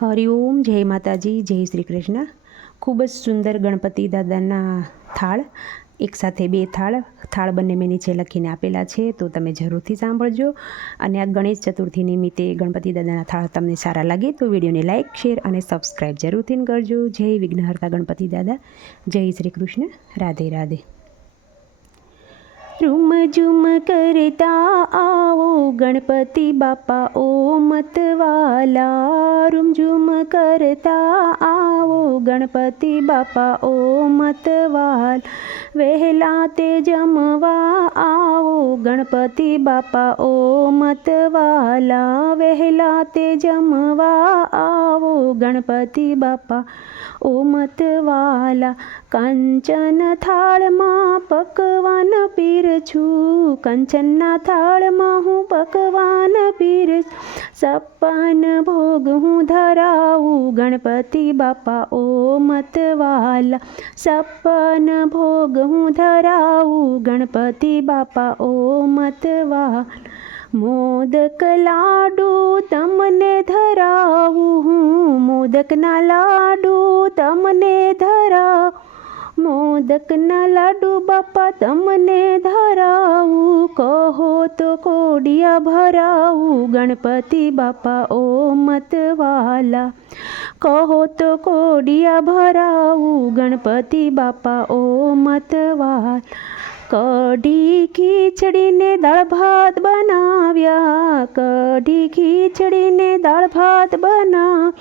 હરિઓમ જય માતાજી, જય શ્રી કૃષ્ણ. ખૂબ જ સુંદર ગણપતિ દાદાના થાળ એકસાથે બે થાળ. થાળ બંને મેં નીચે લખીને આપેલા છે, તો તમે જરૂરથી સાંભળજો. અને આ ગણેશ ચતુર્થી નિમિત્તે ગણપતિ દાદાના થાળ તમને સારા લાગે, તો વિડીયોને લાઇક શેર અને સબસ્ક્રાઈબ જરૂરથી કરજો. જય વિઘ્નહર્તા ગણપતિ દાદા. જય શ્રી કૃષ્ણ. રાધે રાધે. રૂમ ઝુમ કરતા આવો ગણપતિ બાપા, ઓ મતવાલા. રૂમ કરતા આવો ગણપતિ બાપા, ઓ મતવાલ. વહેલા તે જમવા આવો ગણપતિ બાપા, ઓ મતવાલા. વહેલા તે જમવા આવો ગણપતિ બાપા, ઓ મતવાલા. કંચન થાળમાં પકવાન પીર છું. કંચનના થાળમાં હું પકવાન પીર સપન ભોગ હું ધરાવું. ગણપતિ બાપા ઓ મતવાલા. સપન ભોગ હું ધરાવું. ગણપતિ બાપા ઓ મતવાલા. મોદક લાડુ તમને ધરાવું હું. મોદકના લાડુ તમને ધરાવ. મોદકના લાડુ બાપા તમને ધરાવું. કહો તો કોડિયા ભરાવું. ગણપતિ બાપા ઓ મતવાલા. કહો તો કોડિયા ભરાવું. ગણપતિ બાપા ઓ મતવાલા. કઢી ખીચડીને દાળ ભાત બનાવ્યા. કઢી ખીચડીને દાળ ભાત બનાવ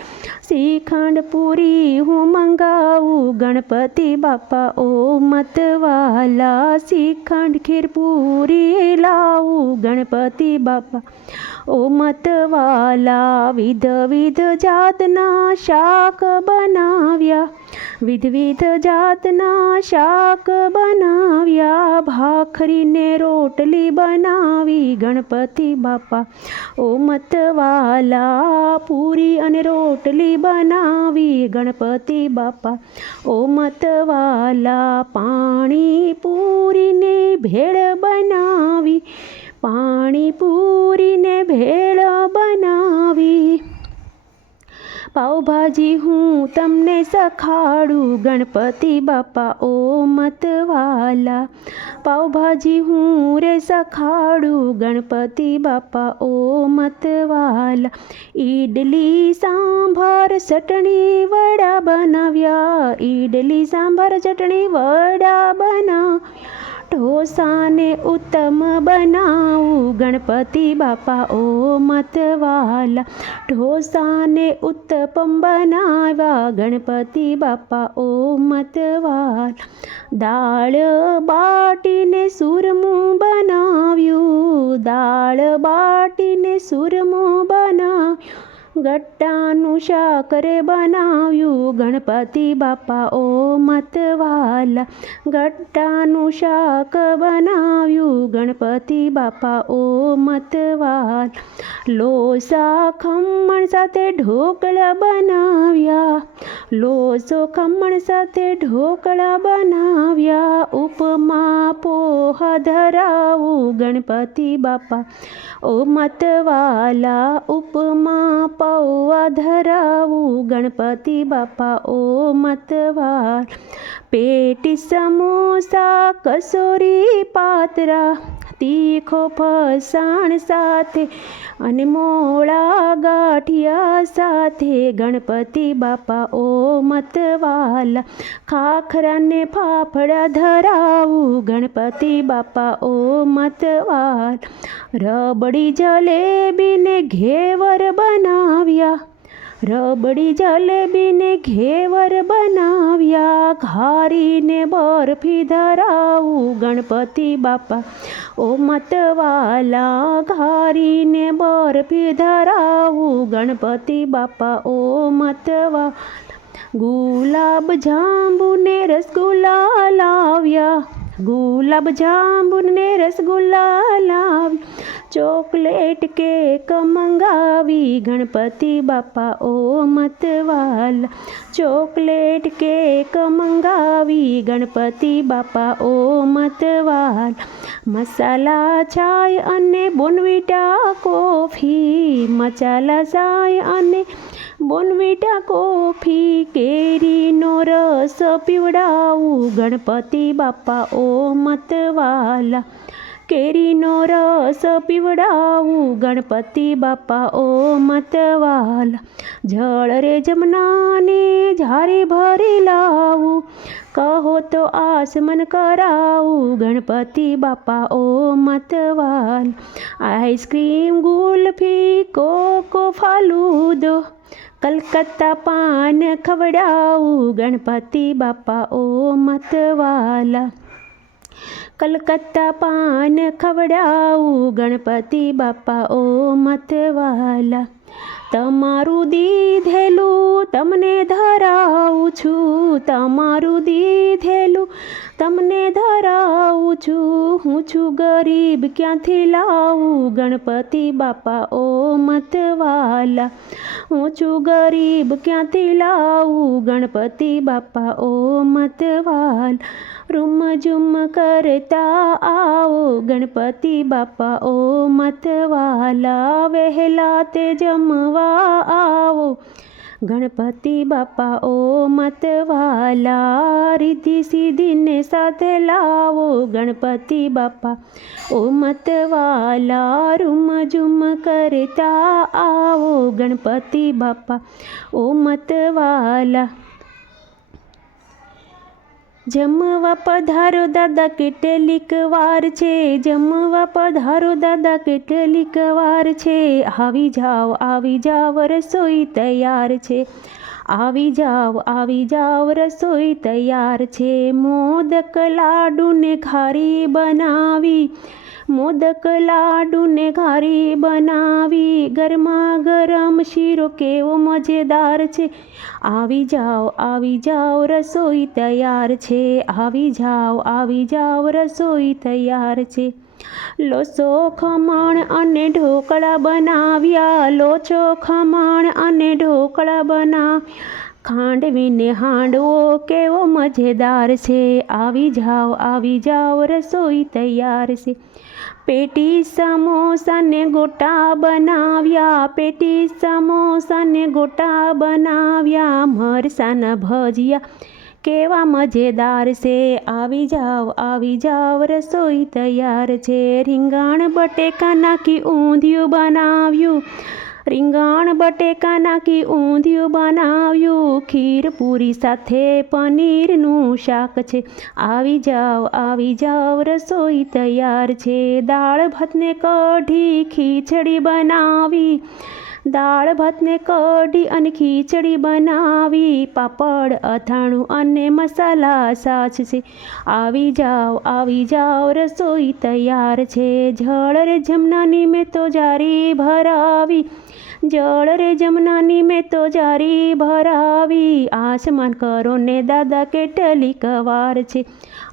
શ્રીખંડ પૂરી હું મંગાવું. ગણપતિ બાપા, ઓ મતવાલા, શ્રીખંડ ખીર પૂરી લાવું. ગણપતિ બાપા, ઓ મતવાલા, વિધ વિધ જાતના શાક બનાવ્યા. વિધ વિધ જાતના શાક બનાવ્યા. ભાખરીને રોટલી બનાવી. ગણપતિ બાપા, ઓ મતવાલા, પૂરી અને રોટલી બનાવી ગણપતિ બાપા. ઓ મતવાલા પાણી પૂરીને ભેળ બનાવી. પાણી પૂરીને ભેળ બનાવી. પાવભાજી હું તમને સખાડું. ગણપતિ બાપા, ઓ મતવાલા. પાવભાજી હું રે સખાડું. ગણપતિ બાપા, ઓ મતવાલા. ઈડલી સાંભાર ચટણી વડા બનાવ્યા. ઈડલી સાંભાર ચટણી વડા બનાવ્યા. ઢોસાને ઉત્તમ બનાવું. ગણપતિ બાપા, ઓ મતવાલા, ઢોસાને ઉત્તપમ બનાવ્યા ગણપતિ બાપા, ઓ મતવાલા, દાળ બાટીને સુરમું બનાવ્યું. દાળ બાટીને સુરમું ગટ્ટાનું શાકર બનાવ્યું. ગણપતિ બાપા ઓ મતવાલા. ગટ્ટાનું શાક બનાવ્યું. ગણપતિ બાપા ઓ મતવાલ. લોસા ખમણ સાથે ઢોકળા બનાવ્યા. લોસો ખમણ સાથે ઢોકળા બનાવ્યા. ઉપમા પોહા ધરાવું. ગણપતિ બાપા ઓ મતવાલા. ઉપમા પૌવા ધરાવું ગણપતિ બાપા ઓ મતવાર. પેટી સમોસા કસોરી પાતરા. તીખો ફસાણ સાથે અને મોળા ગાંઠિયા સાથે. ગણપતિ બાપા ઓ મતવાલા, ખાખરાને ફાફડા ધરાવું. ગણપતિ બાપા ઓ મતવાલ, રબડી જલેબીને ઘેવર બનાવ્યા. રબડી જલેબીને ઘેવર બનાવ્યા, ઘારીને બરફી ધરાવું ગણપતિ બાપા. ઓ મતવાલા, ઘારીને બરફી ધરાવું ગણપતિ બાપા. ઓ મતવા ગુલાબ જાંબુને રસગુલ્લા લાવ્યા. ગુલાબ જાંબુને રસગુલ્લા લાવ્યા. ચોકલેટ કેક મંગાવી, ગણપતિ બાપા ઓ મતવાલા. ચોકલેટ કેક મંગાવી, ગણપતિ બાપા ઓ મતવાલ. મસાલા ચાય અને બોનવીટા કોફી, મસાલા ચાય અને બોનવીટા કોફી. કેરીનો રસ પીવડાવું, ગણપતિ બાપા ઓ મતવાલા. કેરીનો રસ પીવડાવું. ગણપતિ બાપા, ઓ મતવાલ, જળ રે જમનાને ઝારે ભરી લાવું. કહો તો આસમન કરાવું. ગણપતિ બાપા, ઓ મતવાલ, ice cream, kulfi, cocoa, falooda, Calcutta paan ખવડાવું. Ganpati બાપા, ઓ મતવાલા કલકત્તા પાન ખવડાવું, ગણપતિ બાપા ઓ મતવાલા. તમારું દીધેલું તમને ધરાવું છું, તમારું દીધેલું તમને ધરાવું છું. હું છું ગરીબ ક્યાંથી લાવું, ગણપતિ બાપા ઓ મતવાલા. હું છું ગરીબ ક્યાંથી લાવું, ગણપતિ બાપા ઓ મતવાલ. રૂમ ઝુમ કરતા આવો. ગણપતિ બાપા, ઓ મતવાલા વહેલા તે જમવા આવો. ગણપતિ બાપા, ઓ મતવાલા રીધિ સીધીને સાથે લાવો. ગણપતિ બાપા, ઓ મતવાલા રૂમ ઝુમ કરતા આવો. ગણપતિ બાપા, ઓ મતવાલા જમવા પધારો દાદા કેટલીક વાર છે. જમવા પધારો દાદા કેટલીક વાર છે. આવી જાઓ આવી જાઓ રસોઈ તૈયાર છે. આવી જાઓ આવી જાઓ રસોઈ તૈયાર છે. મોદક લાડુને ખારી બનાવી. મોદક લાડુને ઘારી બનાવી ગરમા ગરમ શીરો કેવો મજેદાર છે. આવી જાઓ આવી જાઓ, રસોઈ તૈયાર છે. આવી જાઓ આવી જાઓ, રસોઈ તૈયાર છે. લોચો, ખમણ અને ઢોકળા બનાવ્યા. લોચો, ખમણ અને ઢોકળા બનાવ્યા ખાંડવીને હાંડવો કેવો મજેદાર છે. આવી જાઓ આવી જાઓ રસોઈ તૈયાર છે. પેટી સમોસાને ગોટા બનાવ્યા, પેટી સમોસાને ગોટા બનાવ્યા, મરસાના ભજીયા કેવા મજેદાર છે. આવી જાઓ આવી જાઓ રસોઈ તૈયાર છે. રીંગણ, બટેકા નાખી, ઊંધિયું બનાવ્યું. રીંગણ બટેકા નાખી ઊંધિયું બનાવ્યું. ખીર પૂરી સાથે પનીરનું શાક છે. આવી જાઓ આવી જાઓ રસોઈ તૈયાર છે. દાળ ભાતને કઢી ખીચડી બનાવી. દાળ ભાતને કઢી અને ખીચડી બનાવી, પાપડ, અથાણું અને મસાલા સાચ છે આવી જાઓ આવી જાઓ રસોઈ તૈયાર છે. જળ રે જમનાની મેં તો જારી ભરાવી. જળ રે જમનાની મેં તો જારી ભરાવી. આસમાન કરો ને દાદા કેટલી કવાર છે.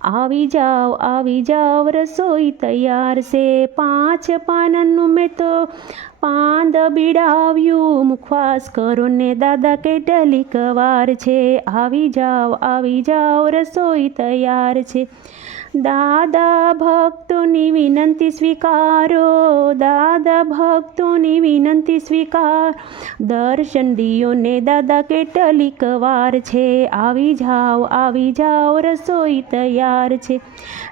આવી જાઓ આવી જાઓ રસોઈ તૈયાર છે. પાંચ પાનનું મેં તો પાંદ બીડાવ્યું. મુખવાસ કરો ને દાદા કેટલી કવાર છે. આવી જાઓ આવી જાઓ રસોઈ તૈયાર છે. દાદા ભક્તોની વિનંતી સ્વીકારો દાદા ભક્તોની વિનંતી સ્વીકાર દર્શન દિયો ને દાદા કેટલી કવાર છે આવી જાઓ આવી જાઓ રસોઈ તૈયાર છે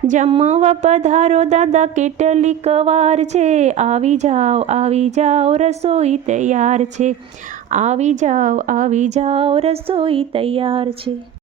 જમવા પધારો દાદા કેટલી કવાર છે આવી જાઓ આવી જાઓ રસોઈ તૈયાર છે આવી જાઓ આવી જાઓ રસોઈ તૈયાર છે